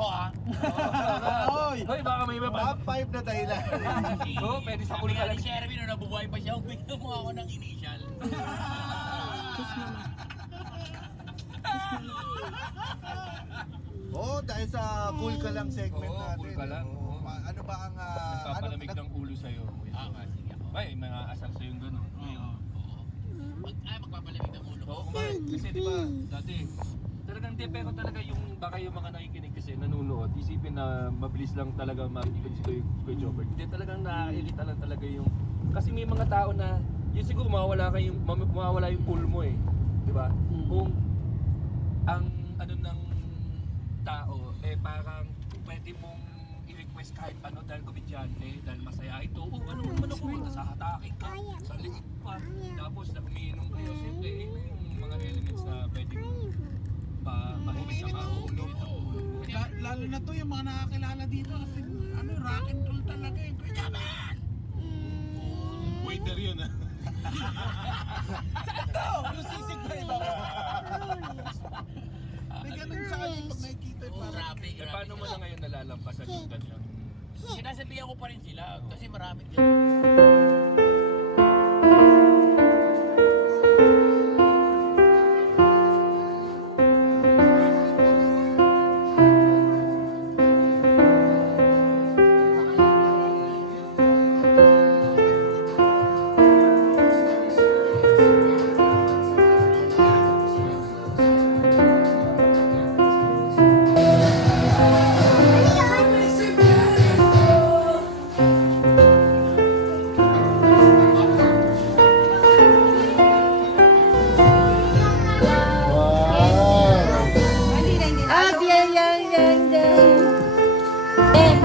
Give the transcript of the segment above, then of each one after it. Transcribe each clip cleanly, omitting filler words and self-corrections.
ako ha. Hoy, baka may iba pa. Top 5 na dahilan. Oo, pwede sa kulit ka lang. Si Erwin, nung nabubuhay pa siya, bigyan mo ako ng initial. Oo, dahil sa cool ka lang segment Oo, natin. cool ka lang. Oo. Ano ba ang... Nagpapalamig ng ulo sa'yo. Sige ako. Ay, mga asar sa'yo yung gano'n. Magpapalamig ng ulo ko. Oo, kasi di ba, dati, talagang di, pero talaga yung, baka yung mga nakikinig kasi nanonood, isipin na mabilis lang talaga makikinig si Kuya Jobert. Hindi, talagang nakakairita lang talaga yung, kasi may mga tao na, yun siguro mawawala yung cool mo eh. Di ba? Kung ang ano ng tao, eh parang pwede mong i-request kahit ano dahil komedyante, dahil masaya ito, ano naman ako, sa hatakin ka, sa liit pa, tapos na umiinom kayo, siyempre, yung mga elements na pwedeng mahimik na maulo. Lalo na to yung mga nakakilala dito kasi ano, rock and roll talaga eh. Benjamin! Waiter yun ah. Saan to? Yung sisig pa iba ko. May ganun sa akin pag nakikita yung parang... Grabe, Eh, paano mo na ngayon nalalampasan yung ganyan? Sinasabihan ko pa rin sila kasi marami dyan.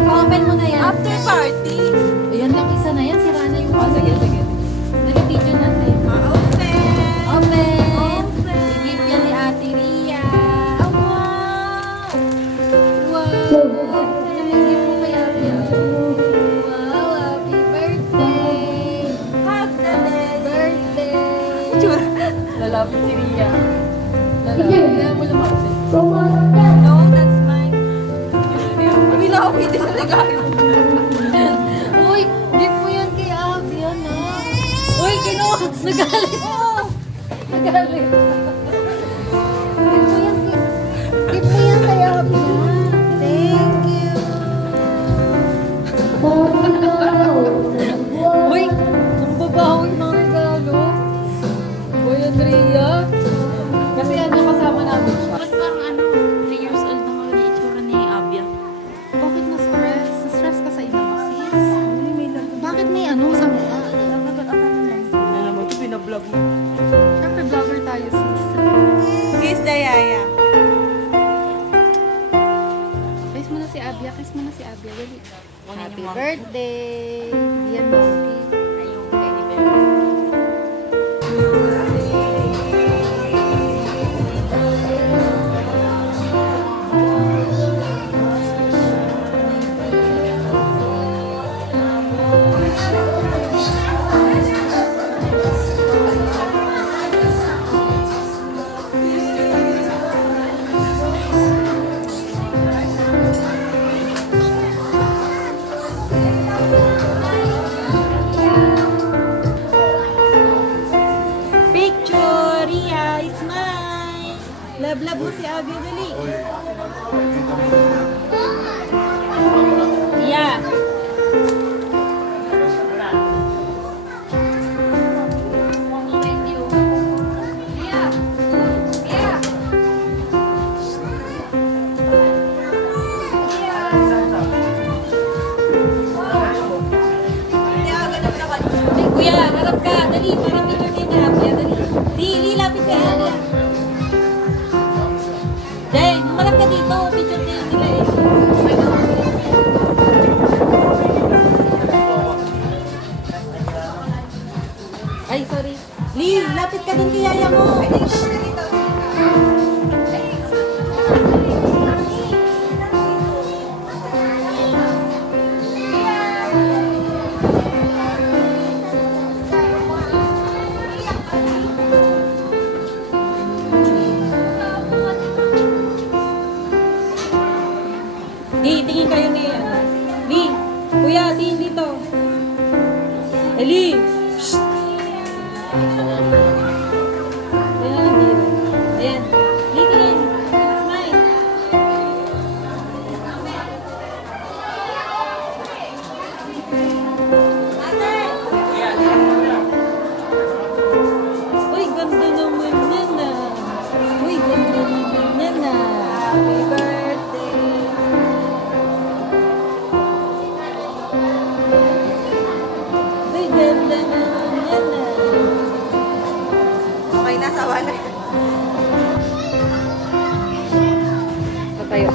Open mo na yan. After party. Ayan lang, isa na yan. Sira na yung... Oh, sige. Nag-video natin. Open! Open! I-give yan ni Ate Ria. Oh, wow! Wow! Ano may gift mo kay Ate Ria? Wow! Happy birthday! Happy birthday! Lalapit si Ria. Lalapit na mo lumapit. No, that's mine. Wait din ang regalo. Uy, gift mo yan kay Abby, ano? Uy, kinuha. Nagalit. Nagalit. Gift mo yan kay Abby. Thank you. Uy, ang babawi ng regalo. Uy, Andrea. Kasi ano, kasama namin siya. Ba't parang ano, 3 years old na mga itsura ni Abia? Bakit na-stress? Na-stress ka sa inang sis? Bakit may ano sa mukha? Ano naman ito, pinablog mo. Siyempre vlogger tayo sis. Kiss the yaya. Kiss mo na si Abia. Kiss mo na si Abia. Dali. Happy yung birthday! Yan, monkey. Ayong teddy bear. tingin kayo ni Lee. Kuya, tingin dito. Lee! Shh! Ayan, hindi. Ayan. Lee, tingin. Smile. Uy, ganda naman yan na. Uy, ganda naman yan na. Happy birthday. Uy, ganda naman yan na. Okay na, sawa na. Patayo.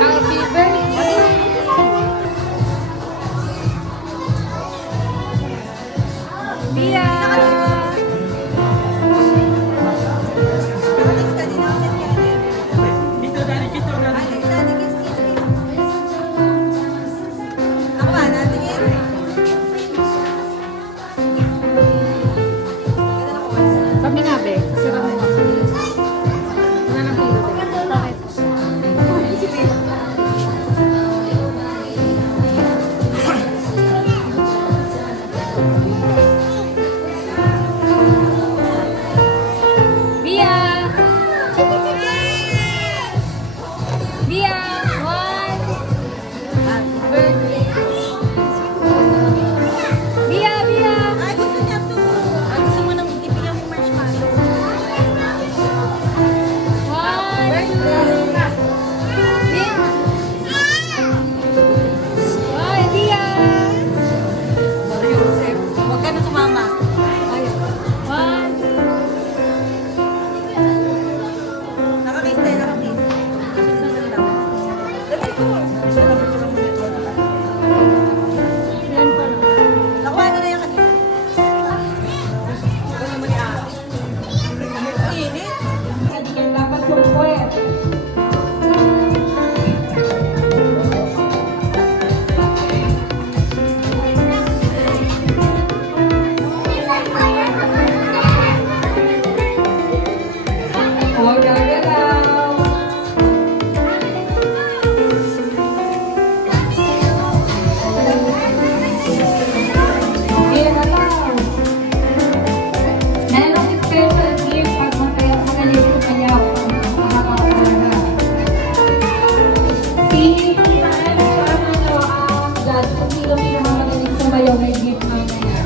Happy birthday! Bia! Alex, kanina ako nagkaya. Dito, Dani, dito, Dani. Alex, Dani, kiss. Ako ba, natingin? Ganun ako ba? Kami nga, be. Sira mo nga. Wala nang hilo, be. Bia! Bia! One! Happy birthday! Bia! Bia! Ay, gusto niya to. Ay, gusto mo nang ibigyan mo marshmallow. One! Bia! Ay, Bia! Joseph, huwag ka na sumama. One! Nakakiss tayo, nakakiss. Dali ko. Yan pa lang. Nakuha na yan kanina. Huwag naman ni Ate. Init. Yan dapat yung puwet. Huwag gagalaw. Okay na lang. Merong special gift pag magaling ko kanya ako makakapalaga. Sinihan sa ano ang dad kung sino may magaling sumayaw may gift mamaya.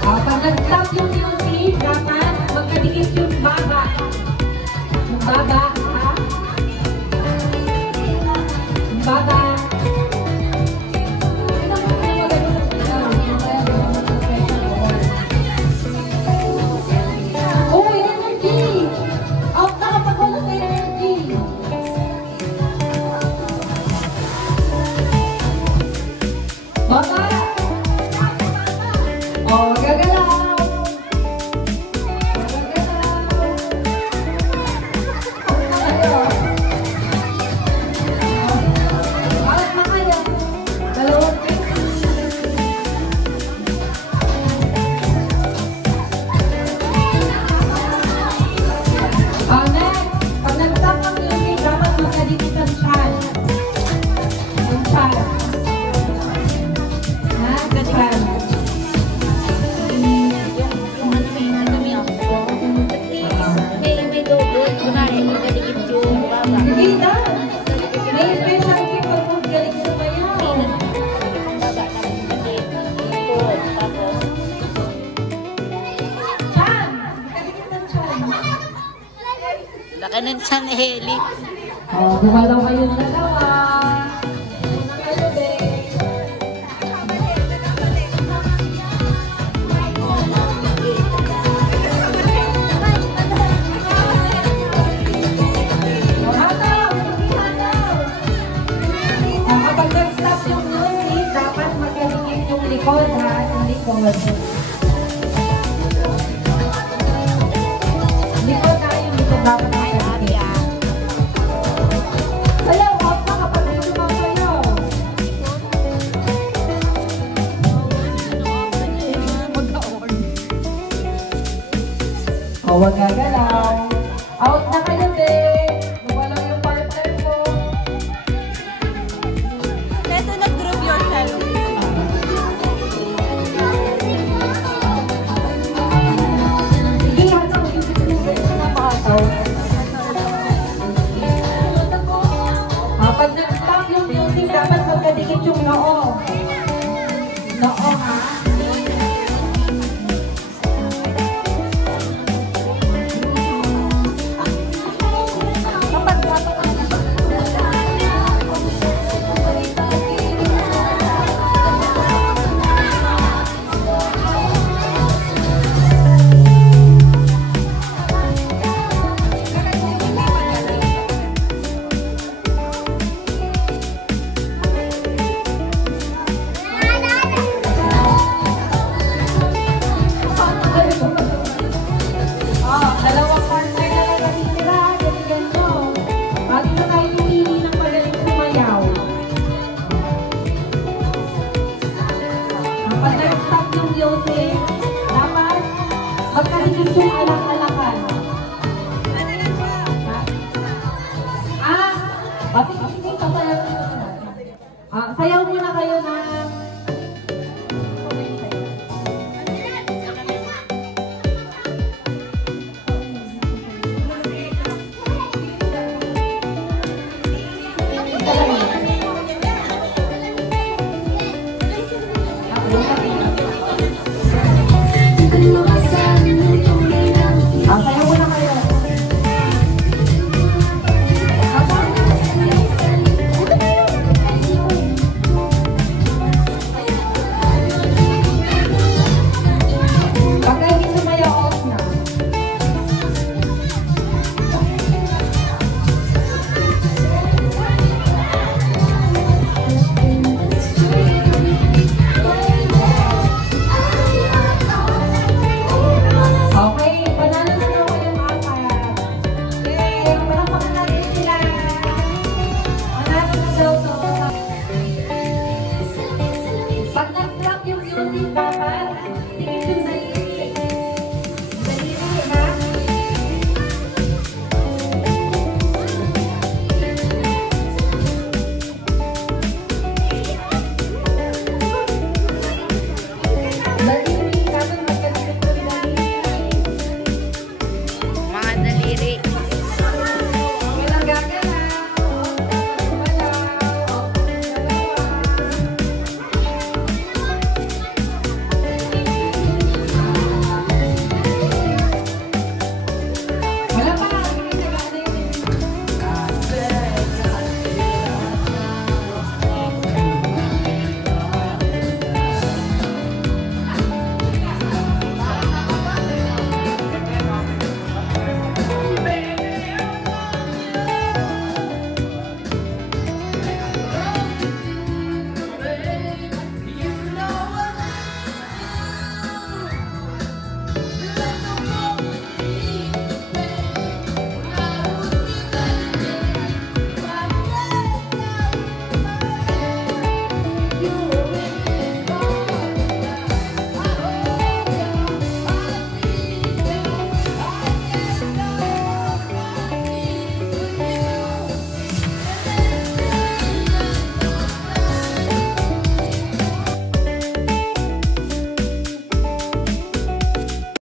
Pag nag-stop yung music, dapat magkadikit yung baba. Yung baba, ha? Yung baba. Oh, energy! Out na kapag wala sa energy. Baba! Oh, gagalaw! Gagalaw! Bawat na kayo. Dalawang next, pag nag-stop ang music, dapat magkadikit ang chan. Yung chan. Ha? Chan. May double. Kunwari, magkadikit yung baba. Hindi na. May special gift pag magaling sumayaw. Baba na magkadikit. Ikot. Tapos, Chan! Magkadikit ang chan. laki ng tiyan ni Heli. Oh, gumalaw kayong dalawa. Una kayo, be. Oh, hataw! Hindi hataw! Oh, kapag nag-stop yung music, dapat magkadikit yung likod, ha? Yung likod. Likod na yung likod dapat magkadikit. Sayaw, huwag ka kapag may sumasayaw. Mag-aor. O, huwag gagalaw. Out